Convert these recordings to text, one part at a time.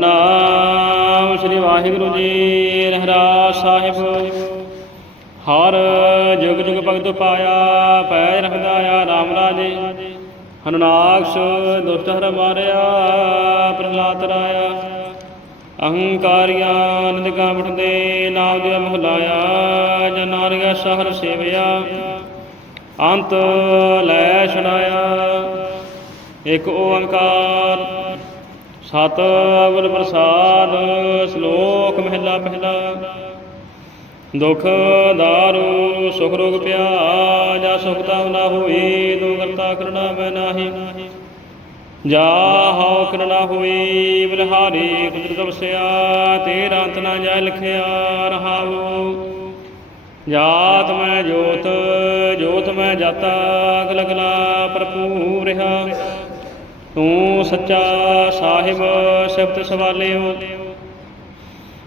ਨਾਮ ਸ੍ਰੀ ਵਾਹਿਗੁਰੂ ਜੀ ਰਹਿਰਾ ਸਾਹਿਬ। ਹਰ ਜੁਗ ਜੁਗ ਭਗਤ ਪਾਇਆ ਪੈ ਰੱਖਦਾ ਆ ਰਾਮ ਰਾਜੇ। ਹਨਨਾਕਸ਼ ਦੁਸ਼ਟ ਹਰ ਮਾਰਿਆ, ਪ੍ਰਹਲਾਦ ਰਾਇਆ। ਅਹੰਕਾਰੀਆਂ ਨਿਦਕਾ ਬਟਦੇ ਨਾਮ ਦੇ ਮਹਲਾਇਆ ਜਨਾਰਿਆ ਸ਼ਹਰ ਸੇਵਿਆ। ਅੰਤ ਲੈ ਛੜਾਇਆ ਇਕ ਓੰਕਾਰ ਸਤ ਅਵਰ ਪ੍ਰਸਾਦ, ਸ਼ਲੋਕ ਮਹਿਲਾ ਪਹਿਲਾ। ਦੁਖ ਦਾਰੂ, ਸੁਖ ਰੋਗ ਪਿਆ ਜਾ ਸੁਖ ਤਾਮ ਨਾ ਹੋਈ ਤੂੰ ਕਰਤਾ ਕਰਣਾ ਮੈਂ ਨਾਹੀ। ਜਾ ਹਉ ਕਰਣਾ ਹੋਈ, ਬਲਹਾਰੀ ਕੁਦਰਤ ਵਸਿਆ, ਤੇਰਾ ਅੰਤ ਨਾ ਜਾ ਲਖਿਆ ਰਹਾਉ। ਜਾਤ ਮੈਂ ਜੋਤ ਜੋਤ ਮੈਂ ਜਾਤਾ, ਅਗਲ ਅਗਲਾ ਭਰਪੂਰ ਰਿਹਾ। ਤੂੰ ਸੱਚਾ ਸਾਹਿਬ ਸ਼ਬਦ ਸਵਾਲਿਓ,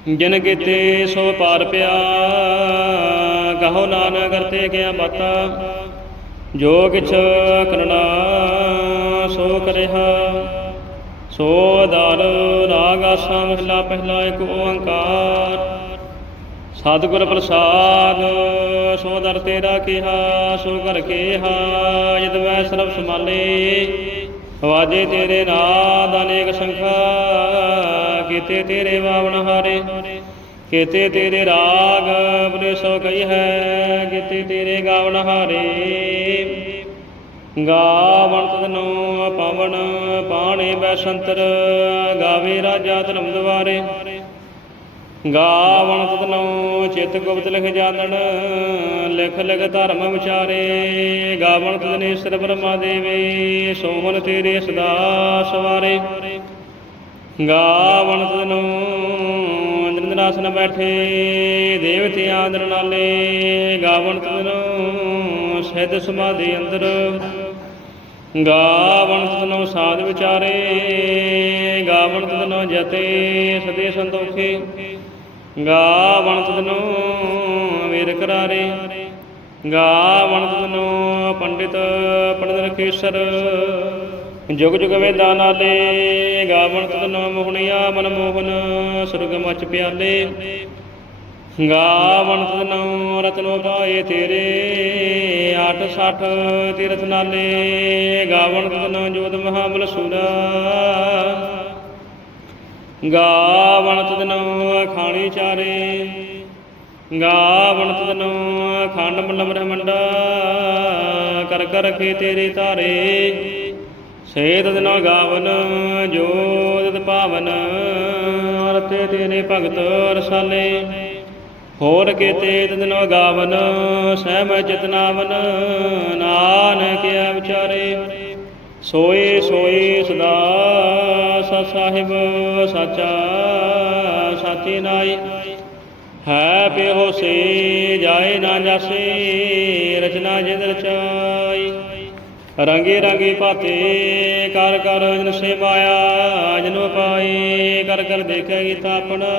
ਜਿਨ ਕੀਤੇ ਸੋ ਪਾਰ ਪਿਆ। ਕਹੋ ਨਾਨਕ ਕਰਤੇ ਗਿਆ ਮਾਤਾ, ਜੋ ਕਿਛ ਕਰਨਾ ਸੋ ਕਰਿਆ ਸੋ ਦਰ ਰਾਗ ਆਸਾ ਮਹਿਲਾ ਪਹਿਲਾ ਇੱਕ ਓੰਕਾਰ। ਸਤਿਗੁਰ ਪ੍ਰਸਾਦ, ਸੋ ਦਰ ਤੇਰਾ ਕਿਹਾ, ਸੋ ਕਰ ਕਿਹਾ ਜਦ ਵੈ ਸਰਬ ਸਮਾਲੇ ਵਾਜੇ ਤੇਰੇ ਨਾਦ ਅਨੇਕ ਸੰਖਾ, ਕੀਤੇ ਤੇਰੇ ਵਾਵਨ ਹਾਰੇ। ਕੀਤੇ ਤੇਰੇ ਰਾਗ ਬਲੇ ਸੋ ਕਈ ਹੈ, ਕੀਤੇ ਤੇਰੇ ਗਾਵਨ ਹਾਰੇ। ਗਾਵਣ ਤਦਨੋ ਪਵਨ ਪਾਣੇ ਬੈਸੰਤਰ, ਗਾਵੇ ਰਾਜਾ ਧਰਮ ਦਵਾਰੇ ਗਾਵਣ ਤਦਨੋ ਚਿਤ ਗੁਪਤ ਲਿਖ ਜਾਣਨ, ਲਿਖ ਲਿਖ ਧਰਮ ਵਿਚਾਰੇ। ਗਾਵਣ ਤਦਨੇ ਸਰ ਬ੍ਰਹਮਾ ਦੇਵੇ ਸੋਹਣ ਤੇਰੇ ਸਦਾ ਸਵਾਰੇ। ਗਾਵਣ ਤਦਨੋ ਨਿੰਦਨਾਸਨ ਬੈਠੇ ਦੇਵਤੇ ਆਦਰ ਨਾਲੇ ਗਾਵਣ ਤਦਨੋ ਸਿਧ ਸਮਾਧੀ ਅੰਦਰ। ਗਾਵਣ ਤਦਨੋ ਸਾਧ ਵਿਚਾਰੇ, ਗਾਵਣ ਤਦਨੋ ਜਤੇ, ਸਦੇ ਸੰਤੋਖੇ। ਗਾ ਵਣਤਨੋ ਵੀਰ ਕਰਾਰੇ। ਗਾਵਣ ਤਦਨੋ ਪੰਡਿਤ ਪੰਡਿਤ ਰਖੇਸ਼ਰ। ਜੁਗ ਜੁਗ ਵੇਦਾਂ ਨਾਲੇ। ਗਾਵਣ ਤਦਨੋ ਮੋਹਣਿਆ ਮਨ ਮੋਹਨ ਸੁਰਗ ਮਚ ਪਿਆਲੇ। ਗਾ ਤਦਨੋ ਰਤਨੋ ਪਾਏ ਤੇਰੇ। 860 ਤੀਰਥ ਨਾਲੇ। ਗਾਵਣ ਤਦਨੋ ਜੋਤ ਮਹਾਮਲ ਸੂਰਾ ਗਾਵਣ ਤਦਨੋ ਖਾਣੀ ਚਾਰੇ। ਗਾਵਣ ਤਦਨੋ ਖੰਡ ਮੰਡਲ ਬ੍ਰਹਮੰਡਾ ਕਰ ਕਰ ਰਖੇ ਤੇਰੇ ਧਾਰੇ। ਸੇਤ ਤਦਨੋ ਗਾਵਨ ਜੋ ਪਾਵਨ ਅਰਤੇ ਤੇਰੇ ਭਗਤ ਰਸਾਲੇ। ਹੋਰ ਕੇ ਕੀਤੇ ਤਦਨੋ ਗਾਵਨ, ਸਹਿਮ ਚਿਤਨਾਵਨ ਨਾਨਕ ਆ ਵਿਚਾਰੇ। ਸੋਏ ਸੋਏ ਸਦਾ ਸਤ ਸਾਹਿਬ, ਸਾਚਾ ਸਾਚੀ ਨਾਈ ਹੈ ਪਿਓ ਸੇ, ਜਾਏ ਨਾ ਜਾਸੇ, ਰਚਨਾ ਜਿੰਦ ਰਚਾਈ। ਰੰਗੇ ਰੰਗੇ ਪਾਤੇ ਕਰ ਕਰ ਜਨ ਸੇ ਮਾਇਆ ਜਨੋ ਪਾਈ, ਕਰ ਕਰ ਦੇਖੇਗੀ ਤਾਂ ਆਪਣਾ।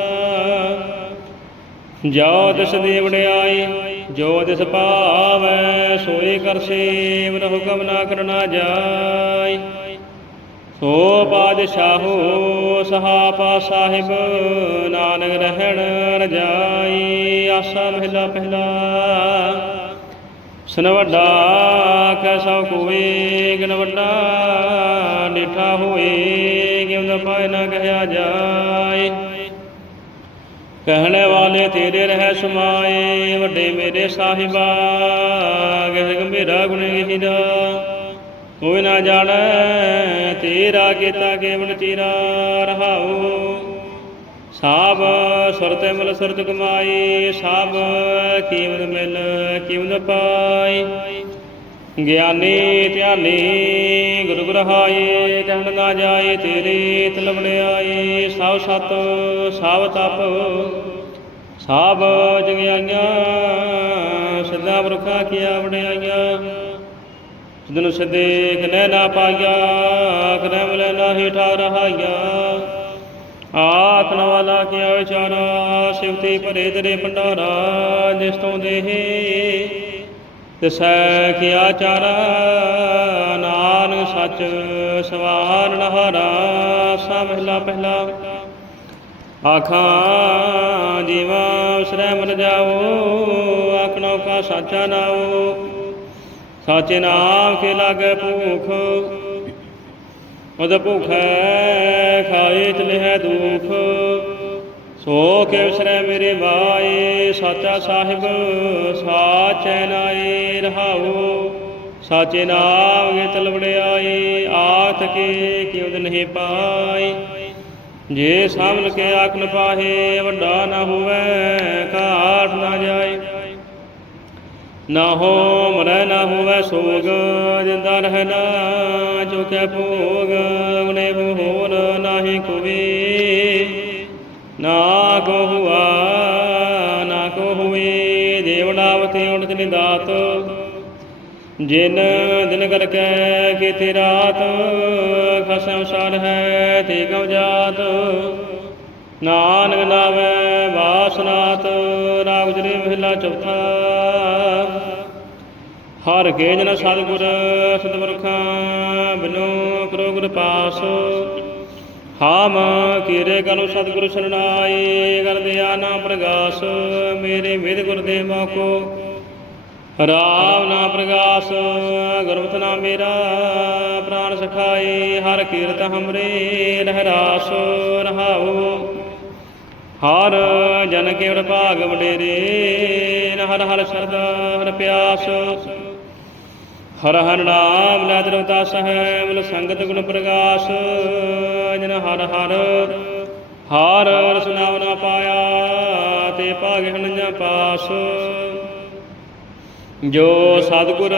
ਜੋ ਦਿਸ ਦੀ ਵਡਿਆਈ ਜੋ ਦਿਸ ਭਾਵੈ ਸੋਈ ਕਰ ਸੇਵਨ ਹੁਕਮ ਨਾ ਕਰਨਾ ਜਾਈ। ਸੋ ਪਾਦਸ਼ਾਹੋ ਸਹਾਪਾ ਸਾਹਿਬ, ਨਾਨਕ ਰਹਿਣ ਰਜਾਈ, ਆਸਾ ਮਹਿਲਾ ਪਹਿਲਾ। ਸਨ ਵੱਡਾ ਕੈਸਾ ਕੋਏ ਗਨ ਵੱਡਾ ਡਿਠਾ ਹੋਏ, ਕਿਉਂ ਨਾ ਪਾਇ ਨਾ ਕਹਿਆ ਜਾਏ। ਕਹਿਣੇ ਵਾਲੇ ਤੇਰੇ ਰਹਿ ਸਮਾਏ, ਵੱਡੇ ਮੇਰੇ ਸਾਹਿਬਾ ਗਹਿ ਗੰਭੀਰਾ ਗੁਣ ਗਹੀਰਾ। ਕੋਈ ਨਾ ਜਾਣੈ ਤੇਰਾ ਕੀਤਾ ਕੇਵਨ ਤੇਰਾ ਰਹਾਉ ਸਾਬ ਸੁਰਤੇ ਮਲ ਸੁਰਤ ਕਮਾਈ, ਸਾਬ ਕੀਮਤ ਮਿਲ ਕੀਮਤ ਪਾਈ। ਗਿਆਨੀ ਧਿਆਨੀ ਗੁਰੂ ਗ੍ਰਹਾਏ, ਕਹਿਣ ਨਾ ਜਾਏ ਤੇਰੇ ਤਲਵੜਿਆਏ ਸਭ ਸਤ ਸਭ ਤਪ। ਸਭ ਜਗਿਆਈਆਂ ਸਿੱਧਾ ਬਰਖਾ ਕੀਆ ਵਡਿਆਈਆਂ ਸਦਨ ਸਦੇ ਕਨੈ ਨਾ ਪਾਇਆ ਕਨੈ ਮਿਲੈ ਨਾਹੀ ਠਾ ਰਹਾਇਆ ਆਖਣ ਵਾਲਾ ਕਿਆ ਵਿਚਾਰਾ ਸਿਵਤੀ ਭਰੇ ਤੇਰੇ ਭੰਡਾਰਾ ਜਿਸ ਤੋਂ ਦੇਹੇ ਤਿਸੈ ਕਿਆ ਚਾਰਾ, ਨਾਨਕ ਸੱਚ ਸਵਾਰ ਨਹਾਰਾ ਸਾ ਮਹਿਲਾ ਪਹਿਲਾ। ਆਖਾਂ, ਜੀਵਾ ਉਸਰੈ ਮਨ ਜਾਓ ਆਖਣੋ ਕਾ ਸਾਚਾ ਨਾਉ ਸਾਚੇ ਨਾਮ ਕੇ ਲਾਗੇ ਭੂਖ ਉਦ ਭੁਖੈ ਖਾਏ ਤਲਹਿ ਦੁਖ। ਸੋ ਕੇ ਵਿਸਰੈ ਮੇਰੇ ਵਾਏ, ਸਾਚਾ ਸਾਹਿਬ, ਸਾਚੈ ਨਾਏ ਰਹਾਉ। ਸਾਚੇ ਨਾਮ ਕੇ ਤਲਵੜਿਆਏ ਆਖ ਕੇ ਕਿਉ ਨਹੀਂ ਪਾਈ ਜੇ ਸਾਮਲ ਕੇ ਆਖ ਨ ਪਾਹੇ, ਵੱਡਾ ਨਾ ਹੋਵੇ, ਘਾਟ ਨਾ ਜਾਏ। ਨਾ ਹੋ ਮਰੈ, ਨਾ ਹੋਵੇ ਸੋਗ, ਜਿੰਦਾ ਰਹਿ ਨਾ ਚੁਕੈ ਭੋਗ, ਉਨੇ ਹੋਰ ਨਾਹੀ ਕੋਵੇ ਨਾ ਕੋ ਹੁਆ ਨਾ ਕੋ ਹੋਵੇ ਦੇਵਨਾਵਤੀ ਉਨਤ ਨਿਦਾਤ ਜਿਨ ਦਿਨ ਕਰ ਕੈ ਕੀਤੀ ਰਾਤ, ਖਸਮ ਸਾਲ ਹੈ ਤੇ ਕਉ ਜਾਤ। ਨਾਨਕ ਨਾਮੈ ਵਾਸਨਾਤ, ਰਾਗ ਜਰੇ ਮਹਿਲਾ ਚੌਥਾ। ਹਰ ਕੇ ਜਨ ਸਤਿਗੁਰ ਸਤਿਵਰਖਾਂ ਬਿਨੋ ਕਰੋ ਗੁਰ ਪਾਸ। ਹਾਮ ਕੀਰੇ ਕਲੁ ਸਤਿਗੁਰ ਸਰਣਾਈ ਗਲ ਦਿਆ ਨਾ ਪ੍ਰਗਾਸ, ਮੇਰੇ ਵਿਦ ਗੁਰ ਦੇ ਮੋਕੋ। ਰਾਮ ਨਾ ਪ੍ਰਗਾਸ, ਗੁਰਮਤਿ ਨਾ ਮੇਰਾ ਪ੍ਰਾਨ ਸਖਾਏ ਹਰ ਕੀਰਤ ਹਮਰੇ ਰਹਿਰਾਸ ਰਹਾਉ। ਹਰ ਜਨ ਕੇਵੜ ਭਾਗ ਵਡੇਰੇ, ਨ ਹਰ ਹਰ ਸਰਦਾ ਹਰ ਪਿਆਸ। ਹਰ ਹਰ ਨਾਮ, ਲੈ ਦਰਵਤਾ ਸਹਿ ਮਲ ਸੰਗਤ ਗੁਣ ਪ੍ਰਕਾਸ਼ ਜਨ ਹਰ ਹਰ ਹਰ ਰਸ ਨਾ ਪਾਇਆ, ਤੇ ਭਾਗ ਹਨਿਆ ਪਾਸ। ਜੋ ਸਤਿਗੁਰ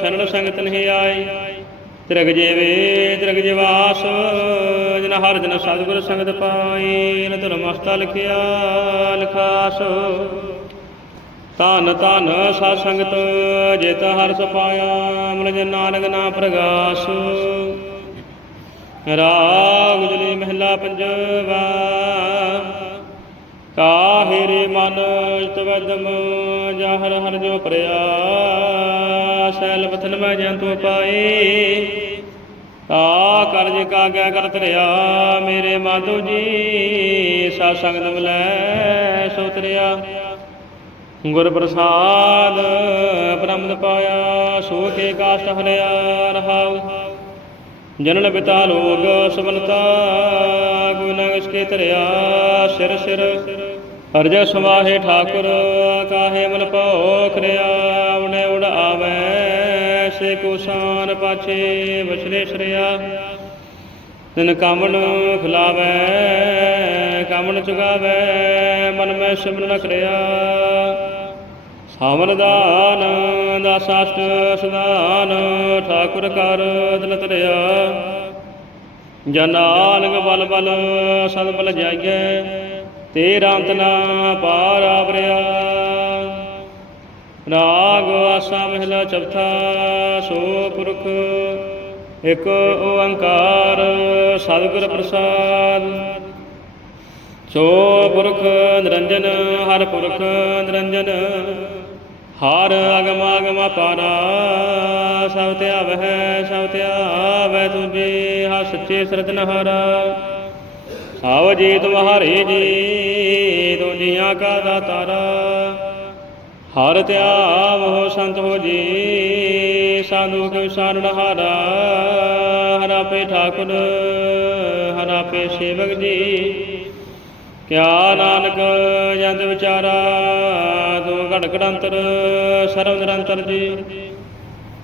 ਸ਼ਰਨ ਸੰਗਤ ਨਹੀਂ ਆਈ, ਤਿਰਗ ਜੀਵੇ, ਤਿਰਗ ਜਿਵਾਸ। ਜਨ ਹਰ ਜਨ ਸਤਿਗੁਰ ਸੰਗਤ ਪਾਈ, ਨ ਧਰਮ ਮਸਤਾ ਲਿਖਿਆ, ਲਿਖਾਸ। ਧਨ ਧਨ ਸਤ ਸੰਗਤ ਜਿਤ ਹਰ ਸਪਾਇਆ ਮਨ ਜਨ ਨਾਨਕ ਨਾ ਪ੍ਰਗਾਸ। ਰਾਗ ਜਲੀ ਮਹਿਲਾ ਪੰਜਵਾ ਕਾਹੇ ਰੇ ਮਨ ਤਵਦਮ ਜਾਹਰ ਹਰ ਜੋ ਪ੍ਰਿਆ ਸੈਲ ਬਥਨ ਮੈਂ ਜੰਤੂ ਪਾਏ ਆ ਕਰਜ ਕਾਗਿਆ ਕਰਤ ਤਰਿਆ ਮੇਰੇ ਮਾਧੋ ਜੀ ਸਾ ਸੰਗਤ ਮਿਲੈ ਸੋ ਤਰਿਆ ਗੁਰ ਪ੍ਰਸਾਦ ਬ੍ਰਹਮਦ ਪਾਇਆ ਸੋ ਕੇ ਕਾਸ਼ਟ ਹਰਿਆ ਰਹਾਉ। ਜਨਨ ਪਿਤਾ ਲੋਗ ਸਬਨਤਾ ਗੁਨਾ ਇਸਕੇ ਤਰਿਆ ਸਿਰ ਸਿਰ। ਅਰਜ ਸਵਾਹੇ ਠਾਕੁਰ, ਕਾਹੇ ਮਨ ਭਉ ਖਰਿਆ ਉਨੇ ਉਡ ਆਵੈ, ਸੇ ਕੋ ਪਾਛੇ ਬਛਰੇ ਸ਼ਰਿਆ ਤਿਨ ਕਾਮਣ ਖਿਲਾਵੈ, ਕਾਮਣ ਚੁਗਾਵੈ ਮਨ ਮੈਂ ਸਿਮਰਨ ਕਰਿਆ। ਸਾਵਨ ਦਾਨ ਦਾਸਾਸ਼ਟ ਸਦਾਨ, ਠਾਕੁਰ ਕਰ ਦਿਲ ਤਰਿਆ ਜਨਾਨਕ ਬਲ ਬਲ, ਸਦ ਬਲ ਜਾਈਐ ਤੇਰਾ ਅੰਤ ਨਾ ਪਾਰ ਆਵਰਿਆ। ਰਾਗ ਆਸਾ ਮਹਿਲਾ ਚੌਥਾ, ਸੋ ਪੁਰਖ ਇਕ ਓੰਕਾਰ, ਸਤਿਗੁਰ ਪ੍ਰਸਾਦ। ਸੋ ਪੁਰਖ ਨਿਰੰਜਨ, ਹਰ ਪੁਰਖ ਨਿਰੰਜਨ। ਹਰ ਅਗਮ ਅਗਮ ਪਾਰਾ, ਸਭ ਧਿਆਵਹਿ ਸਭ ਧਿਆਵੈ ਤੁਝੇ ਹਾ ਸੱਚੇ ਸਰਜਨਹਾਰਾ ਆਵ ਜੀ ਤੁਮਹਾਰੇ ਜੀ ਤੋ ਜੀਆਂ ਕਾ ਦਾਤਾਰਾ। ਹਰ ਧਿਆਵ ਹੋ ਸੰਤ ਹੋ ਜੀ, ਸਾਧੂ ਕੇ ਸਾਰਣ ਹਾਰਾ ਹਰਾ ਪੇ ਠਾਕੁਰ, ਹਰਾ ਪੇ ਸੇਵਕ ਜੀ। ਕਿਆ ਨਾਨਕ ਜੰਤ ਵਿਚਾਰਾ ਤੂੰ ਘੜ ਘੜੰਤਰ ਸਰਵ ਨਿਰੰਤਰ ਜੀ।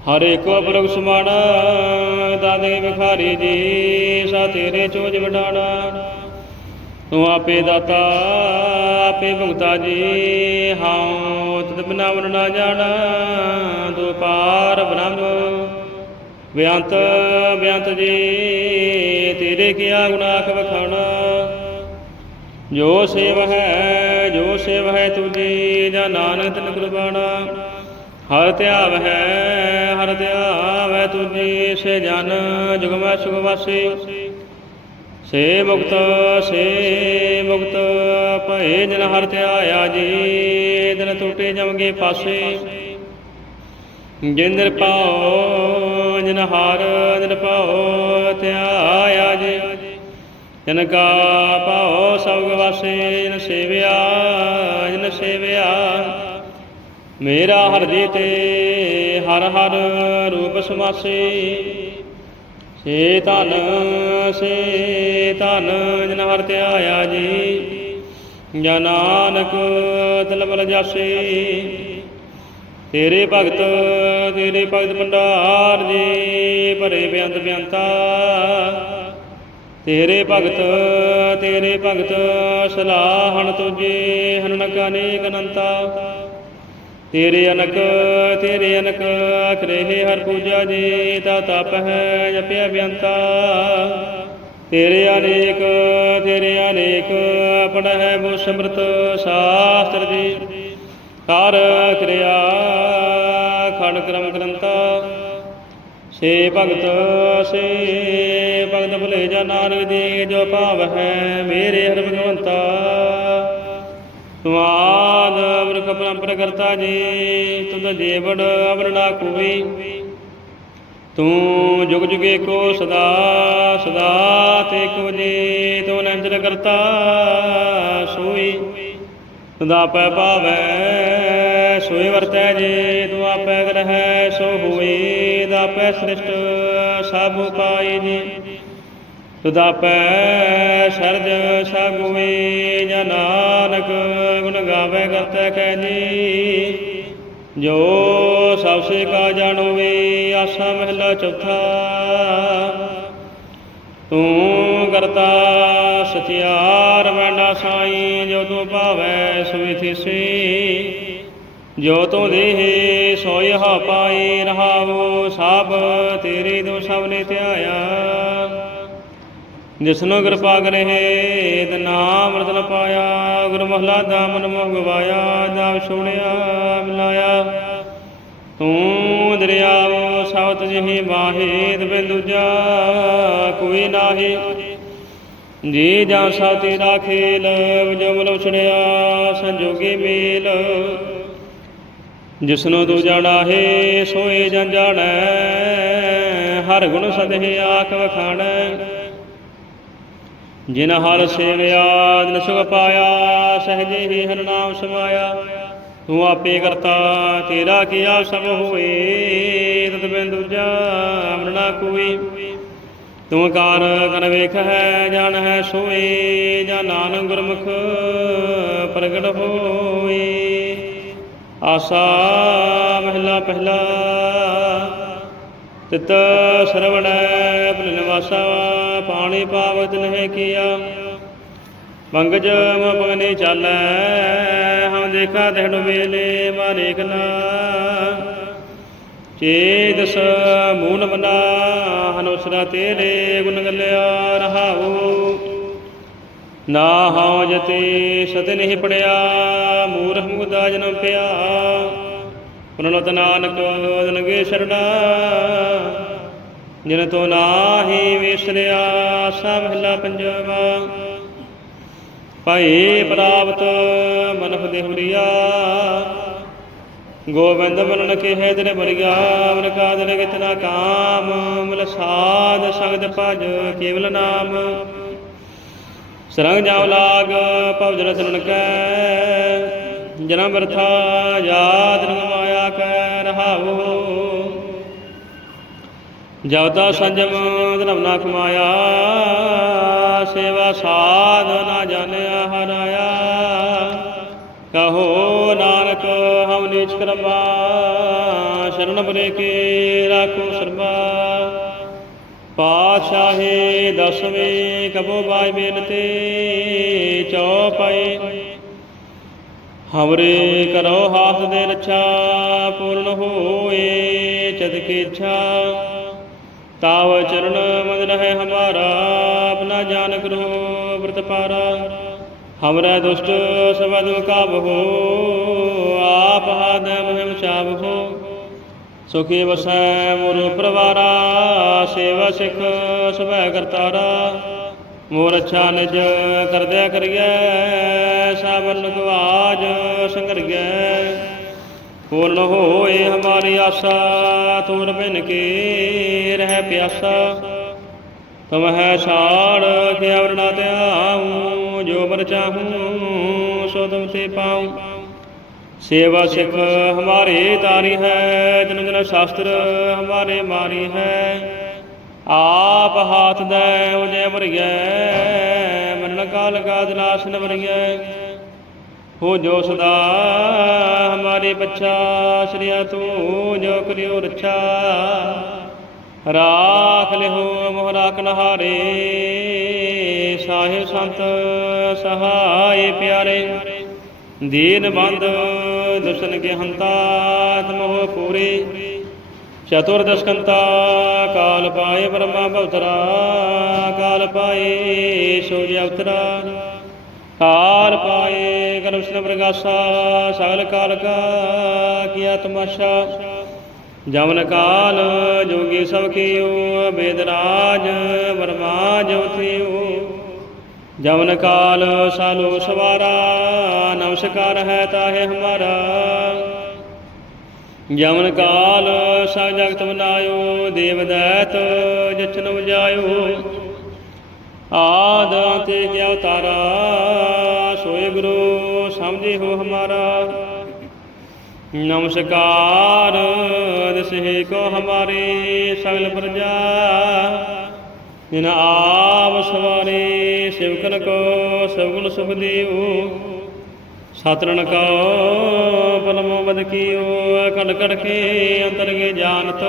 ਹਰੇ ਕੋ ਪੁਰਖ ਸਮਾਣਾ, ਦਾਦੇ ਵਿਖਾਰੀ ਜੀ, ਸਾ ਤੇਰੇ ਚੋਜ ਵਡਾਣਾ। ਤੂੰ ਆਪੇ ਦਾਤਾ, ਆਪੇ ਭੁਗਤਾ ਜੀ ਹਾਂ ਤਦ ਬਿਨਾਵਨ ਨਾ ਜਾਣਾ ਤੂੰ ਪਾਰ ਬ੍ਰਹਮ। ਬਿਆੰਤ ਬਿਆੰਤ ਜੀ, ਤੇਰੇ ਕੀਆ ਗੁਨਾਖ ਵਖਾਣਾ। ਜੋ ਸੇਵ ਹੈ ਜੋ ਸੇਵ ਹੈ ਤੁਜੀ ਜਾਂ ਨਾਨਕ ਤਿਨ ਕੁਰਬਾਨਾ ਹਰ ਧਿਆਵ ਹੈ, ਹਰ ਧਿਆਵ ਹੈ ਤੁਜੀ ਸੇ ਜਨ ਜੁਗਮੈ ਸੁਖ ਵਾਸੀ। ਸੇ ਮੁਕਤ ਸੇ ਮੁਕਤ, ਭਏ ਜਨ ਹਰ ਧਿਆਇਆ ਜੀ, ਦਿਨ ਟੁੱਟੇ ਜਮਗੇ ਪਾਸੇ। ਜਿਨ ਨਿਰਭਉ, ਜਿਨ ਹਾਰ, ਨਿਰਭਉ ਧਿਆਇਆ ਜੀ ਜਨ ਕਾ ਭਾਉ ਸਭ ਗਵਾਸ ਵਾਸੇ, ਜਿਨ ਸੇਵਿਆ ਜਿਨ ਸੇਵਿਆ। ਮੇਰਾ ਹਰ ਜੀ ਤੇ ਹਰ ਹਰ ਰੂਪ ਸਮਾਸੇ। ਸੇ ਧਨ ਸੇ ਧਨ, ਜਨ ਹਰ ਧਿਆਇਆ ਜੀ। ਜਾਂ ਨਾਨਕ ਤਲਬਲ ਜਾਸੇ। ਤੇਰੇ ਭਗਤ ਤੇਰੇ ਭਗਤ ਭੰਡਾਰ ਜੀ, ਭਰੇ ਬੇਅੰਤ ਬੇਅੰਤਾ ਤੇਰੇ ਭਗਤ ਤੇਰੇ ਭਗਤ, ਸਲਾਹਣ ਤੁਝੇ ਹਨਨਕ ਅਨੇਕ ਅਨੰਤਾ। ਤੇਰੇ ਅਨਕ ਤੇਰੇ ਅਨਕ ਅਖਰੇ ਹਰ ਪੂਜਾ ਜੀ ਤਾ ਤਪ ਹੈ ਜਪਿਆ ਬੇਅੰਤਾ ਤੇਰੇ ਅਨੇਕ ਤੇਰੇ ਅਨੇਕ, ਆਪਣਾ ਹੈ ਬੋ ਸਮਰਤ ਸ਼ਾਸਤਰ ਜੀ। ਕਰ ਕਿਰਿਆ, ਖੰਡ ਕਰਮ ਗ੍ਰੰਥਾ। ਸੇ ਭਗਤ ਸੇ ਭਗਤ ਭੁਲੇ ਜਾ ਨਾਨਕ ਦੇ ਜੋ ਭਾਵ ਹੈ, ਮੇਰੇ ਹਰ ਭਗਵੰਤਾ। ਤੁਮਾਦ ਅਮਰਕ ਪਰੰਪਰ ਕਰਤਾ ਜੀ, ਤੁਧ ਜੀਵੜ ਅਵਰ ਨਾ ਕੋਈ ਤੂੰ ਜੁਗ ਜੁਗੇ ਕੋ ਸਦਾ ਸਦਾ ਤੇ ਕੋ ਜੀ ਤੂੰ ਨੰਦਰ ਕਰਤਾ ਸੋਈ। ਤਦਾ ਪੈ ਭਾਵੈ ਸੋਈ ਵਰਤੈ ਜੇ, ਤੂੰ ਆਪੈ ਗ੍ਰਹਿ, ਸੋ ਹੋਈ ਦਾ ਪੈ ਸ੍ਰਿਸ਼ਟ, ਸਭ ਪਾਈ ਜੀ। ਤੁਦਾ ਪੈ ਸਰਜ ਸਗੁਏ ਜਾਂ ਨਾਨਕ, ਗੁਣ ਗਾਵੇ, ਕਰਤਾ ਕਹਿ ਜੀ। ਜੋ ਸਭ ਸੇ ਕਾ ਜਾਣੋਵੇ ਆਸਾ ਮਹਿਲਾ ਚੌਥਾ। ਤੂੰ ਕਰਤਾ ਸਚਿਆਰ ਵੰਡਾ ਸਾਈ, ਜੋ ਤੂੰ ਭਾਵੈ ਸੋਈ ਥਿਸੀ। ਜੋ ਤੂੰ ਦੇਹ ਸੋਈ ਹਾ ਪਾਈ ਰਹਾਵੋ ਸਭ ਤੇਰੀ ਦੋ ਸਭ ਨੇ ਧਿਆਇਆ। ਜਿਸਨੂੰ ਕਿਰਪਾ ਕਰੇ ਤੇ ਨਾਮ ਰਤਨ ਪਾਇਆ ਗੁਰ ਮਹਲਾ ਦਾ ਮਨ ਮੋਹ ਗਵਾਇਆ ਨਾਮ ਸੁਣਿਆ ਮਿਲਾਇਆ। ਤੂੰ ਦਰਿਆਵੋ, ਸਵਤ ਜਿਹੀ ਵਾਹਿਦ ਬਿਨ ਦੂਜਾ ਕੋਈ ਨਾਹੀ। ਜੀ ਜਾਂ ਸਾ ਤੇਰਾ ਖੇਲ ਉਛੜਿਆ ਸੰਜੋਗੀ ਮੇਲ। ਜਿਸਨੂੰ ਤੂੰ ਜਾਣਾ ਸੋਏ ਜਨ ਜਾਣੈ। ਹਰ ਗੁਣ ਸਦਹਿ ਆਖ ਵਖਾਣੈ। ਜਿਨ ਹਰ ਸੇਵਿਆ, ਜਿਨ ਸੁਖ ਪਾਇਆ, ਸਹਜੇ ਹੀ ਹਰ ਨਾਮ ਸਮਾਇਆ। ਤੂੰ ਆਪੇ ਕਰਤਾ, ਤੇਰਾ ਕੀਆ ਸਭ ਹੋਏ। ਤਤ ਬਿਨ ਦੂਜਾ ਅਮਰਣਾ ਕੋਈ। ਤੂੰ ਕਾਰ ਕਰ ਵੇਖ ਹੈ ਜਾਣ ਹੈ ਸੋਏ, ਜਾਂ ਨਾਨਕ ਗੁਰਮੁਖ ਪ੍ਰਗਟ ਹੋਏ। ਆਸਾ ਮਹਿਲਾ ਪਹਿਲਾ, ਤਿਤ ਸਰਵਣ ਆਪਣੇ ਨਿਵਾਸਾ, ਪਾਣੀ ਪਾਵਤ ਨਹਿ ਕੀਆ। ਪੰਗਜ ਮ ਪਗਨੇ ਚਾਲੈ, ਹਮ ਦੇਖਾ ਦੇਖ ਵੇਲੇ ਮਾਰੇ ਕਨਾ ਚੇਦਸ ਮੂਨ ਬਨਾ ਹਨੁਸਰਾ ਤੇਰੇ ਗੁਣ ਗਲਿਆ ਰਹਾਉ। ਨਾ ਹਉ ਜਤੇ ਸਤ ਨਹੀਂ ਪੜਿਆ ਮੂਰਖ ਮੁਗਦਾ ਜਨਮ ਪਿਆ। ਪੁਨਨਤ ਨਾਨਕ ਜਨਗੇ ਸਰਣਾ ਜਿਨ ਤੋ ਨਾਹੀ ਵਿਸਰਿਆ ਸਾ ਮਹਿਲਾ ਪੰਜਵਾ ਭਾਈ ਪ੍ਰਾਪਤ ਮਨੁਖ ਦੇਹੁਰੀਆ ਗੋਬਿੰਦ ਮਨਨ ਕੇ ਤੇਰੇ ਬਰਿਆ ਮਨ ਕਾ ਤੇਰੇ ਕਿਤਨਾ ਕਾਮ। ਮਿਲ ਸਾਧ ਸੰਗਤ ਭਜ ਕੇਵਲ ਨਾਮ। ਸਰੰਗ ਜਾਵ ਲਾਗ, ਭਵ ਜਨ ਤਨਨ ਕੈ। ਜਨਮ ਬਰਥਾ ਯਾਦ ਨ ਕੈ ਰਹਾਉ ਜਬ ਸੰਜਮ ਧਰਮ ਨਾ ਕਮਾਇਆ, ਸੇਵਾ ਸਾਧ ਨਾ ਜਾਣਿਆ ਹਰਾਇਆ। ਕਹੋ ਨਾਨਕ ਹਮ ਨੀਚ ਕਰਮਾ, ਸ਼ਰਨ ਬਰੇ ਕੇ ਰਾਖੋ ਸਰਬਾ। ਪਾਤਸ਼ਾਹੇ ਦਸਵੇਂ ਕਬੋ ਬਾਈ ਬੇਨਤੇ ਚੌਪਾਈ ਹਮਰੇ ਕਰੋ ਹਾਥ ਦੇ ਰੱਛਾ, ਪੂਰਨ ਹੋਏ ਚਤ ਇੱਛਾ। ਤਾਵ ਚਰਨ ਮਨ ਰਹਿ ਹਮਾਰਾ, ਆਪਣਾ ਜਾਨ ਕਰੋ ਵਰਤ ਪਾਰਾ। ਹਮਰਾ ਦੁਸ਼ਟ ਸਬਦ ਕਾਬਹੋ ਆਪ ਹਾਦ ਮਹਿਮ ਚਾਬਹੋ ਸੁਖੀ ਵਸੈ ਮੋਰ ਪ੍ਰਵਾਰਾ, ਸੇਵਾ ਸਿਖ ਸਭੈ ਕਰਤਾਰਾ। ਮੋਰ ਅੱਛਾ ਨਿਜ ਕਰਦਿਆ ਕਰੀਐ ਵਰਨ ਗਵਾਜ ਸੰਗਰਗੈ। ਫੁੱਲ ਹੋਏ ਹਮਾਰੀ ਆਸਾ ਤੁਮ ਬਿਨ ਕੇ ਰਹਿ ਪਿਆਸਾ। ਤਮ ਹੈ ਸਾੜ ਤੇ ਅਵਰਣਾ ਤੇ ਆਉ, ਜੋ ਬਰ ਚਾਹੂੰ, ਸੋ ਤੁਮ ਸੇ ਪਾਉ। ਸੇਵਾ ਸਿਖ ਹਮਾਰੇ ਤਾਰੀ ਹੈ, ਜਨ ਜਨ ਸ਼ਾਸਤਰ ਹਮਾਰੇ ਮਾਰੀ ਹੈ। ਆਪ ਹਾਥ ਦੇ, ਉਜੇ ਵਰਗੈ ਮਨ ਕਾਲ ਕਾ ਦਿਨਾਸ਼ ਨਵਰਗੈ ਹੋ ਜੋ ਸਦਾ ਹਮਾਰੇ ਬੱਚਾ ਸ੍ਰਿਆ ਤੂੰ ਜੋ ਕਰਿਓ ਰੱਛਾ। ਰਾਖ ਲਿਹੋ ਮੋਹ ਰਾਖ ਨਹਾਰੇ, ਸਾਹਿਬ ਸੰਤ ਸਹਾਈ ਪਿਆਰੇ। ਦੀਨ ਬੰਦ ਦੁਸ਼ਮਨ ਕੇ ਹੰਤਾ ਮੋਹ ਪੂਰੇ। ਚਤੁਰਦਸ਼ਕੰਤਾ ਕਾਲ ਪਾਏ ਬ੍ਰਹਮਾ ਭਵਤਰਾ ਕਾਲ ਪਾਏ ਸੂਰਜ ਅਵਤਰਾ। ਕਾਲ ਪਾਏ ਗਰਭਸ਼ਨ ਪ੍ਰਗਾਸਾ ਸਗਲ ਕਾਲ ਕਾ ਕੀਆ ਤਮਾਸ਼ਾ। ਜਮਨ ਕਾਲ ਜੋਗੀ ਸਭ ਕੀਓ ਬੇਦ ਬਰਮਾ ਜੋ ਥਿਓ ਜਮਨ ਕਾਲ ਸਾਲੋ ਸਵਾਰਾ, ਨਮਸਕਾਰ ਹੈ ਤਾਹੇ ਹਮਾਰਾ। ਜਮਨ ਕਾਲ ਸਭ ਜਗਤ ਬਨਾਇਓ ਦੇਵ ਦੈਤ ਜਚਨ ਵਜਾਇਓ ਆਦ ਅੰਤੇ ਕਿਆ ਅਵਤਾਰਾ ਸੋਏ ਗੁਰੂ ਸਮਝੇ ਹੋ ਹਮਾਰਾ। ਨਮਸਕਾਰ, ਦਸੇ ਕੋ ਹਮਾਰੇ ਸਗਲ ਪ੍ਰਜਾ। ਜਿਨ ਆਪ ਸਵਾਰੇ ਸਿਵਕਨ ਕੋ ਸਗੁਣ ਸੁਖ ਦੇਉ। ਕੋ ਪਲਮੋ ਬਦ ਕੀਓ ਕੜ ਕੜ ਕੇ ਅੰਤਰ ਕੇ ਜਾਣਤ।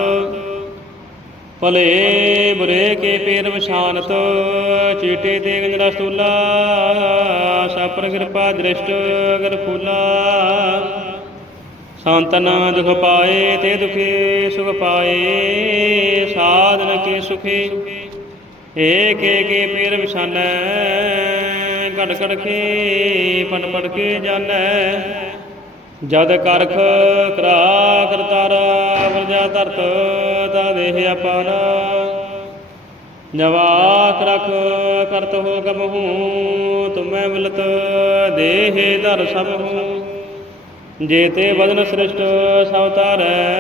ਭਲੇ ਬੁਰੇ ਕੇ ਪੇਰ ਵਿਸ਼ਾਨਤ, ਚੀਟੇ ਤੇ ਗੰਜਰਾ ਸਤੂਲਾ ਸਾਪਰ ਕਿਰਪਾ ਦ੍ਰਿਸ਼ਟ ਅਗਰ ਫੂਲਾ ਸੰਤਨ ਦੁਖ ਪਾਏ ਤੇ ਦੁਖੀ ਸੁਖ ਪਾਏ, ਸਾਧਨ ਕੇ ਸੁਖੀ। ਏਕ ਏਕ ਪੇਰ ਵਿਛਾਨੈ ਘੜ ਘੜ ਕੇ ਪੜ ਪੜ ਕੇ ਜਾਣੈ ਜਦ ਕਰਖ ਕਰਾ ਕਰਤਾਰਾ ਵਰਜਾ ਧਰਤ ਦੇਹ ਅਪਾਰਾ ਨਵਾਕ ਰਖ ਕਰਤ ਹੋ ਗਮਹੂ ਤੁਮੈ ਮਿਲਤ ਦੇਹ ਧਰ ਸਭ ਹੂੰ। ਜੇਤੇ ਬਦਨ ਸ੍ਰਿਸ਼ਟ ਸਭ ਤਾਰੈ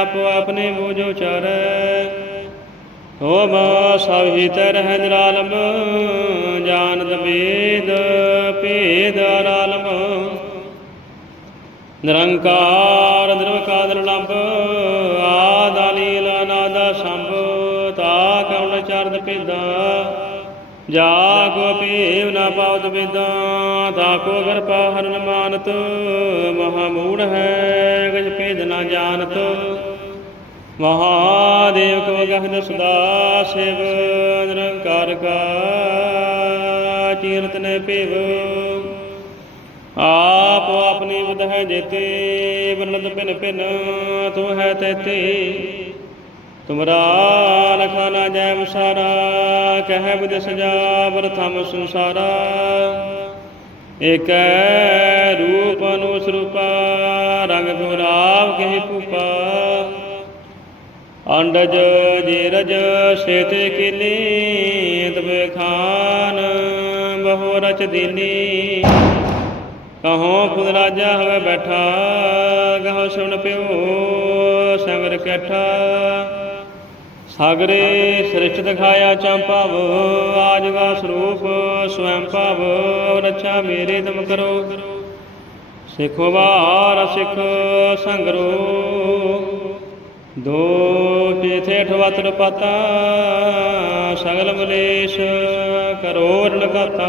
ਆਪ ਆਪਣੇ ਬੂਝੋ ਚਾਰੈ। ਹੋ ਸਭ ਹੀ ਤੈ ਨਿਰਾਲਮ ਜਾਣਤ ਵੇਦ ਭੇਦ ਅਰਾਲਮ। ਨਿਰੰਕਾਰ ਜਾ ਕੋ ਪੀਵ ਨਾ ਪਾਵਤ ਵਿਦਾ ਤਾ ਕੋ ਗਰ ਹਰਨ ਮਾਨਤ ਮਹਾ ਮੂੜ ਹੈ ਗਜ ਭੇਦ ਨਾ ਜਾਣਤ। ਮਹਾਦੇਵ ਕੋ ਗਹਿਨ ਸਦਾ ਸਿਵ, ਨਿਰੰਕਾਰ ਕਾ ਚੀਰਤ ਨੇ ਭਿਵ। ਆਪ ਆਪਣੀ ਬੁਧ ਹੈ ਜੇਤੇ ਬਰਨਤ ਪਿਨ ਪਿਨ ਤੂੰ ਹੈ ਤੇਤੇ। ਤੁਮਰਾ ਰਖਾ ਜੈ ਮਸਾਰਾ, ਕਹਿ ਬੁਧ ਸਜਾ ਵਰਥਮ ਸੰਸਾਰਾ। ਏਕੈ ਰੂਪ ਅਨੁਸ ਰੂਪਾ ਰੰਗ ਗੁਰਾਵ ਕਹਿ ਭੂਪਾ। ਅੰਡਜ ਜੀਰਜ ਸੇਤੇ ਕਿਲੀ ਤਬੇ ਖਾਨ ਬਹੁ ਰਚ ਦੀਨੀ। ਕਹੋ ਖੁਦ ਰਾਜਾ ਹੋਵੇ ਬੈਠਾ ਕਹੋ ਸੁਣ ਪਿਓ, ਸੰਗਰ ਕੈਠਾ। ਸਾਗਰੇ ਸ੍ਰਿਸ਼ਟ ਦਿਖਾਇਆ ਚੰਪਾਵ ਆਜਗਾ ਸਰੂਪ ਸਵੈੰ ਭਾਵ ਰੱਛਾ ਮੇਰੇ ਦਮ ਕਰੋ। ਸਿੱਖੋ ਵਾਰ ਸਿੱਖ ਸੰਗਰੋ। ਦੋ ਪੀਥੇ ਠਵਤਰ ਪਤਾ ਸਗਲ ਮਲੇਸ਼ ਕਰੋ ਰਣਗਤਾ।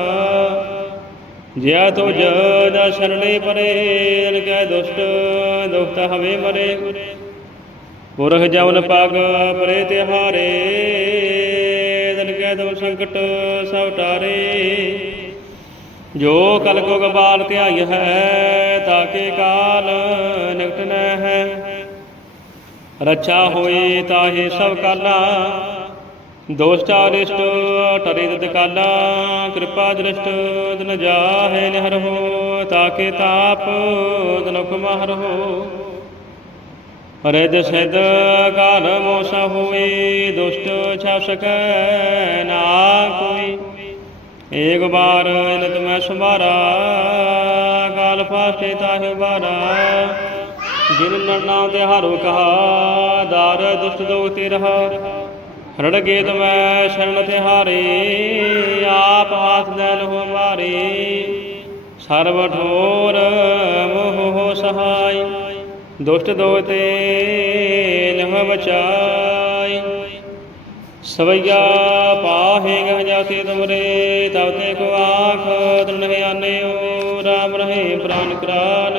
ਜਿਆ ਤੋ ਜਦ ਸ਼ਰਣੇ ਪਰੇ, ਅਨ ਕੈ ਦੁਸ਼ਟ ਦੁਖਤ ਹਵੇ ਮਰੇ। ਪੁਰਖ ਜਵਨ ਪਗ ਪਰੇ ਤਿਹਾਰੇ ਦਨ ਕੈ ਦੋ ਸੰਕਟ ਸਭ ਟਾਰੇ। ਜੋ ਕਲ ਕੋ ਗਬਾਲ ਧਿਆਈ ਹੈ, ਤਾਕੇ ਕਾਲ ਨਿਕਟ ਨ ਹੈ। ਰੱਛਾ ਹੋਈ ਤਾਹੇ ਸਭ ਕਾਲਾ, ਦੋਸਤਾ ਚਾਰਿਸ਼ਟ ਟਰੇ ਤਤ ਕਾਲਾ, ਕਿਰਪਾ ਦ੍ਰਿਸ਼ਟ ਤਨ ਜਾਹੇ ਨਿਹਰ ਹੋ, ਤਾਕੇ ਤਾਪ ਦਿਨ ਮਹਰ ਹੋ। ਰਿਦ ਸਿਧ ਕਾਲ ਮੋਸ ਹੋਈ, ਦੁਸ਼ਟ ਛਾ ਨਾ ਕੋਈ। ਏਕ ਬਾਰ ਇਨ ਤੁਮੈ ਸੁਮਾਰਾ ਕਾਲ ਫਾਸਤੇ ਤਾਹਿ ਬਾਰਾ। ਜਿਨ ਨਰਨਾ ਤੇ ਹਾਰੋ ਕਹਾ, ਦਾਰ ਦੁਸ਼ਟ ਦੋ ਤੇ ਰਹਾ। ਰੜ ਗੇਤ ਮੈਂ ਸ਼ਰਨ ਤਿਹਾਰੇ ਆਪ ਹਾਥ ਦੇ ਲਹੁ ਮਾਰੇ। ਸਰਬ ਠੋਰ ਦੁਸ਼ਟ ਦੋਤੇ ਲਹ ਬਚਾਈ। ਸਵਈਆ ਪਾਹੇ ਗਹ ਜਾਤੇ ਤੁਮਰੇ ਤਬ ਕੋ ਆਖ ਤ੍ਰਿਣ ਆਨਿਓ ਰਾਮ ਰਹੇ ਪ੍ਰਾਨ ਕਰਾਨ।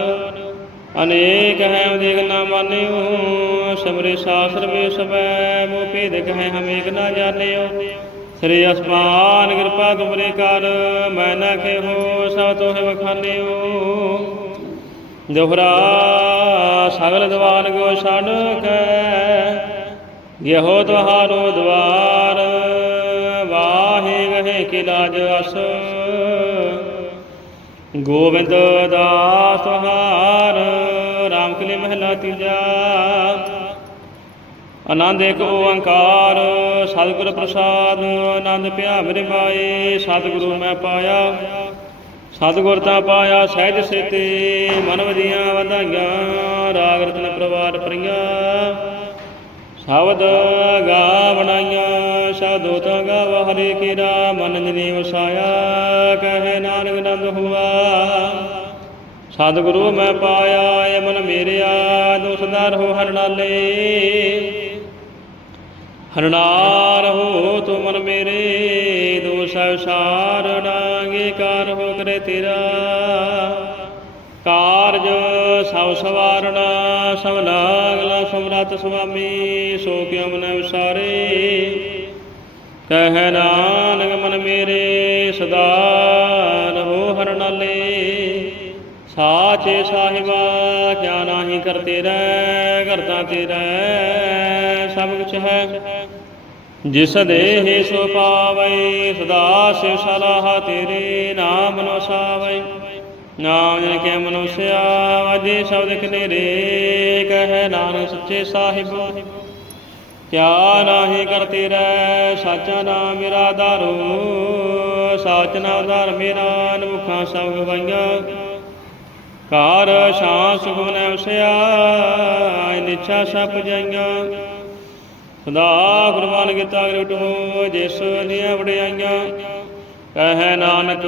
ਅਨੇਕ ਹੈ ਦੇਖ ਨਾ ਮਾਨਿਓ, ਸਮਰੇ ਸਾਸਰ ਮੇ ਸਬੈ ਮੋ ਭੇਦ ਕਹੈ ਹਮ ਨਾ ਜਾਣਿਓ। ਸ੍ਰੀ ਅਸਮਾਨ ਕਿਰਪਾ ਤੁਮਰੇ ਕਰ, ਮੈਂ ਨਾ ਕਹੋ ਸਭ ਤੋਹਿ ਵਖਾਨਿਓ। ਦੋਹਰਾ ਸਗਲ ਦਵਾਨ ਗੋ ਸੜਕ ਕੈ। ਯਹੋ ਤੁਹਾਰੋ ਦਵਾਰ, ਵਾਹੇ ਗਹੇ ਕੀ ਅਸ ਗੋਬਿੰਦ ਦਾਸ ਤੁਹਾਰ ਰਾਮ ਕਲੀ ਮਹਿਲਾ ਤੀਜਾ। ਆਨੰਦ ਇੱਕ ਓੰਕਾਰ, ਸਤਿਗੁਰ ਪ੍ਰਸਾਦ, ਆਨੰਦ ਭਿਆ ਮੇਰੇ ਸਤਿਗੁਰੂ ਮੈਂ ਪਾਇਆ। ਸਤਿਗੁਰ ਤਾਂ ਪਾਇਆ ਸਹਿਜ ਸੇਤੇ, ਮਨ ਵਜੀਆਂ ਵਧਾਈਆਂ, ਰਾਗ ਰਤਨ ਪ੍ਰਵਾਰ ਪਰੀਆਂ। ਸ਼ਬਦ ਗਾ ਬਣਾਈਆਂ, ਸਾਧੂ ਤਾਂ ਗਾਵਾ ਹਰੇ ਕੀਰਾ, ਮਨ ਜਨੀ ਵਸਾਇਆ ਕਹੇ ਨਾਨਕ ਨੰਦ ਹੁਆ। ਸਤਿਗੁਰੂ ਮੈਂ ਪਾਇਆ ਏ ਮਨ ਮੇਰਿਆ ਦੋਸਦਾਰ ਹੋ ਹਰਨਾਲੇ ਹਰਨਾਰ ਹੋ ਤੂੰ ਮਨ ਮੇਰੇ ਦੋਸ ਸਾਰ ਨਾਗੇ ਕਾਰ ਹੋ ਕਰੇ ਤੇਰਾ। ਕਾਰਜ ਸਭ ਸਵਾਰਣਾ, ਸਭ ਲਾਗਲਾ ਸਮਰਤ ਸੁਆਮੀ, ਸੋ ਕਿਉ ਮਨ ਵਿਸਾਰੇ ਕਹਿ ਨਾਨਕ ਮਨ ਮੇਰੇ ਸਦਾ ਰਹੋ ਹਰ ਸਾਚੇ ਸਾਹਿਬਾ, ਕਿਆ ਨਾਹੀ ਕਰ ਤੇਰਾ, ਕਰਤਾ ਤੇਰਾ, ਸਭ ਕੁਛ ਹੈ। ਜਿਸ ਦੇਹ ਸੋ ਪਾਵੈ, ਸਦਾ ਸਿਵ ਸਲਾਹ ਤੇਰੇ ਨਾਮ ਨੋ ਨਾਮ ਜਨ ਕੇ ਮਨੁਸਿਆ ਵਜੇ ਸ਼ਬਦ ਕਨੇਰੇ ਕਹਿ ਨਾਨਕ ਸੱਚੇ ਸਾਹਿਬ। ਕਿਆ ਨਾਹੀ ਕਰਤੇ ਰਹਿ ਸਾਚਾ ਨਾਮ ਮੇਰਾ ਧਾਰੋ। ਸਾਚ ਨਾਮ ਧਾਰ ਮੇਰਾ ਨਮੁਖਾਂ ਸਭ ਗਵਾਈਆਂ ਕਾਰ ਸ਼ਾਂ ਸੁਖਮਨ ਵਸਿਆ ਨਿਛਾ ਸਭ ਜਾਈਆਂ ਸਦਾ ਕੁਰਬਾਨ ਕੀਤਾ ਹੋ ਜਿਸ ਦੀਆਂ ਵਡਿਆਈਆਂ। ਕਹੈ ਨਾਨਕ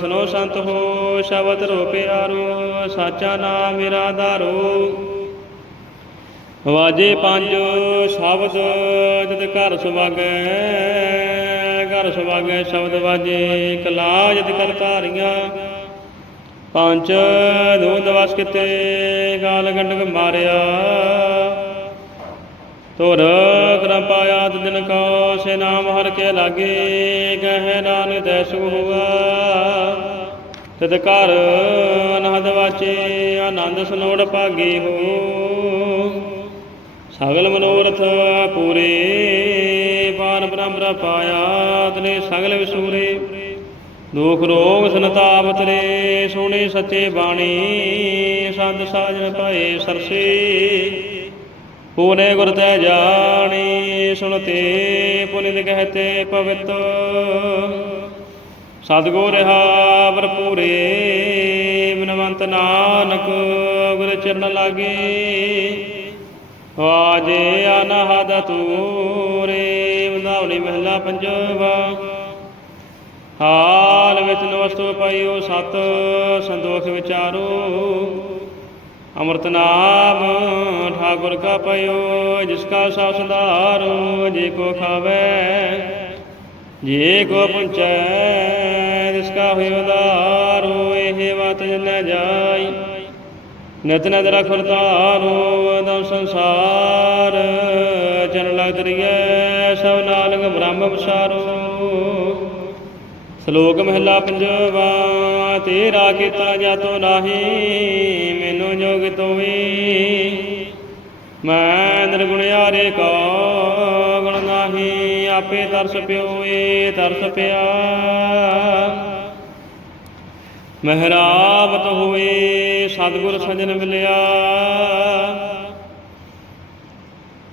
ਸੁਨੋ ਸੰਤ ਹੋ, ਸ਼ਬਦ ਰੋ ਪਿਆਰੋ, ਸਾਚਾ ਨਾਮ ਮੇਰਾ ਧਾਰੋ। ਵਾਜੇ ਪੰਜ, ਸ਼ਬਦ ਜਦ ਘਰ ਸੁਭਾਗੈ ਘਰ ਸੁਭਾਗੈ ਸ਼ਬਦ ਵਾਜੇ, ਕਲਾ ਜਦ ਕਰ ਧਾਰੀਆਂ। ਪੰਜ, ਦੂੰਦ ਵਸ ਕਿਤੇ, ਗਾਲ ਗੰਡਕ ਮਾਰਿਆ। ਤੁਰ ਕਰਮ ਪਾਇਆ ਦਿਨ ਕੋ ਸੇ ਨਾਮ ਹਰ ਕੇ ਲਾਗੇ, ਗਹਿ ਨਾਨਕ ਤੈ ਸੁਖ ਹੁਆ ਤਦ ਘਰ ਅਨਹਦ ਵਾਚੇ, ਆਨੰਦ ਸਨੋੜ ਭਾਗੇ ਹੋ। ਸਗਲ ਮਨੋਰਥ ਪੂਰੇ, ਪਾਨ ਬ੍ਰਹਮ ਪਾਇਆ ਤਨੇ ਸਗਲ ਵਿਸੂਰੇ। ਦੁਖ ਰੋਗ ਸੰਤਾਪ ਤਰੇ ਸੋਹਣੇ ਸੱਚੇ ਬਾਣੀ, ਸੰਤ ਸਾਜਨ ਪਾਏ ਸਰਸੇ। ਪੂਨੇ ਗੁਰ ਤੈ ਜਾਣੀ, ਸੁਣਤੇ ਪੁਨਿਤ ਕਹਤੇ ਪਵਿੱਤ। ਸਤਗੁਰ ਰਹਾ ਭਰਪੂਰੇ ਬਿਨਵੰਤ ਨਾਨਕ, ਗੁਰ ਚਰਨ ਲਾਗੇ। ਵਾਜੇ ਅਨਹਦ ਤੂਰੇ ਵੰਦਾਵਣੀ ਮਹਿਲਾ ਪੰਜਵਾ। ਹਾਲ ਵਿੱਚ ਨਵਸਤੋ ਪਾਈਓ ਸਤ, ਸੰਦੋਖ ਵਿਚਾਰੋ। ਅੰਮ੍ਰਿਤ ਨਾਮ ਠਾਕੁਰ ਕਾ ਪਇਓ, ਜਿਸ ਕਾ ਸਾ ਸੰਧਾਰੋ ਜੇ ਕੋ ਖਾਵੇ, ਜੇ ਕੋ ਪੁੰਚੈ ਜਿਸ ਕਾ ਹੋਇ ਉਦਾਰੋ ਇਹ ਬਾਤ ਜਨ ਜਾਈ। ਨਿਤ ਨਦਰ ਖੁਰਤਾਰੋ ਦਮ ਸੰਸਾਰ, ਚਰਨ ਲਗ ਤਰੀਐ ਸਭ ਨਾਨਕ ਬ੍ਰਹਮ ਵਿਸਾਰੋ ਸ਼ਲੋਕ ਮਹਿਲਾ ਪੰਜਵਾ ਤੇਰਾ ਕੀਤਾ ਜਾਤੋ ਨਾਹੀ, ਮੈਨੂੰ ਜੋਗ ਤੋਈ ਮੈਂ ਨਿਰਗੁਣਿਆਰੇ ਕੋ ਗੁਣ ਨਾਹੀ, ਆਪੇ ਤਰਸ ਪਿਓ ਏ ਤਰਸ ਪਿਆ। ਮਹਿਰਾਬਤ ਹੋਏ ਸਤਿਗੁਰ ਸਜਣ ਮਿਲਿਆ।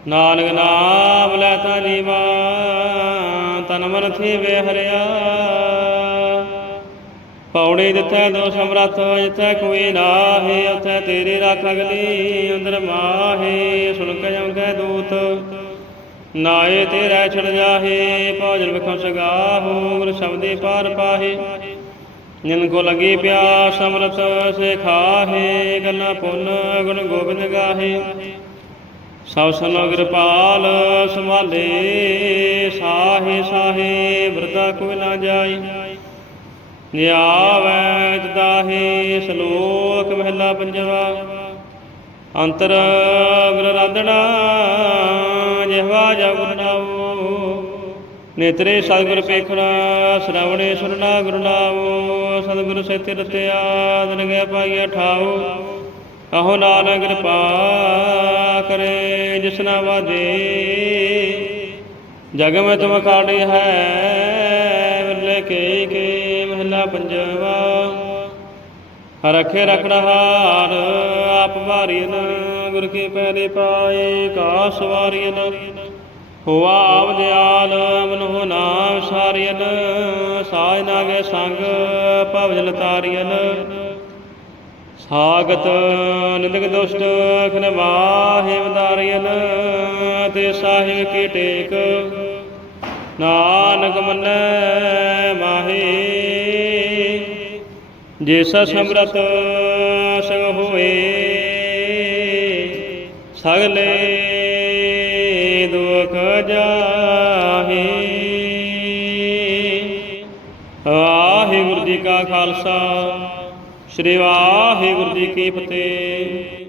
ਨਾਨਕ ਨਾਮ ਲੈ ਤਾ ਜੀਵਾ ਤਨ ਮਨ ਥੀ ਹਰਿਆ। ਪੌੜੀ ਦਿੱਤੈ ਦੋ ਸਮਰੱਥ, ਜਿੱਥੈ ਕੋਈ ਨਾਹੀ, ਉਥੈ ਤੇਰੀ ਰੱਖ ਅਗਲੀ ਅੰਦਰ ਮਾਹੇ। ਸੁਣ ਕੇ ਜੰਗੈ ਦੂਤ ਨਾਏ ਤੇਰਾ ਛੜ ਜਾਹੇ, ਭੋਜਨ ਵਿਖਮ ਸਗਾਹੋ, ਗੁਰ ਸ਼ਬਦੇ ਪਾਰ ਪਾਹੇ। ਜਿਨ ਕੋ ਲਗੀ ਪਿਆਸ ਅੰਮ੍ਰਿਤ ਸੇ ਗੱਲਾਂ ਪੁੰਨ, ਗੁਣ ਗੋਬਿੰਦ ਗਾਹੇ। ਸਭ ਸਨੋ ਕਿਰਪਾਲ, ਸੰਭਾਲੇ, ਸਾਹੇ ਸਾਹੇ ਵਰਤਾ ਕੋਈ ਨਾ ਜਾਏ ਨਿਆਵੈ ਦਾਹੇ ਸ਼ਲੋਕ ਮਹਿਲਾ ਪੰਜਵਾ। ਅੰਤਰ ਗੁਰ ਰਾਧਣਾ ਜਿਹਵਾ ਜਗ ਨਾਉ ਨੇਤਰੇ ਸਤਿਗੁਰ ਪੇਖਣਾ, ਸ਼ਰਵਣੇ ਸੁਰਨਾ ਗੁਰੂ ਨਾਉ ਸਤਿਗੁਰ ਸੇਤੇ ਰਤਿਆ ਦਿਨ ਗਿਆ ਪਾਈਆ ਠਾਉ ਕਹੋ ਨਾਨਕ ਕਿਰਪਾ ਕਰੇ ਜਿਸਨਾ ਵਾਦੇ ਜਗ ਮੈਂ ਤੁਮ ਕਾੜੇ ਹੈ, ਵਿਰਲੇ ਕੇ ਕੇ ਪੰਜਵਾ। ਰਖੇ ਰਖੜਾ ਹਾਰ, ਆਪ ਵਾਰੀਨ ਗੁਰ ਕੇ ਪੈਰੇ ਪਾਏ ਕਾ ਸਵਾਰੀਨ ਹੋਆ ਆਪ ਦਿਆਲ ਮਨੋ ਨਾਮ ਸਾਰੀਨ ਸਾਜ ਨਾਗੇ ਸੰਗ ਭਵਜਲ ਤਾਰੀਨ ਸਾਗਤ ਨਿੰਦਕ ਦੁਸ਼ਟ, ਖਨ ਮਾਹੇ ਵਦਾਰੀਨ ਤੇ ਸਾਹਿਬ ਕੀ ਟੇਕ। ਨਾਨਕ ਮੰਨੈ, ਮਾਹੀ ਜਿਸ ਸਮਰਤ ਸੰਗ ਹੋਏ, ਸਗਲੇ ਦੁਖ ਜਾਹੇ। ਵਾਹਿਗੁਰੂ ਜੀ ਕਾ ਖਾਲਸਾ, ਸ੍ਰੀ ਵਾਹਿਗੁਰੂ ਜੀ ਕੀ ਫਤਿਹ।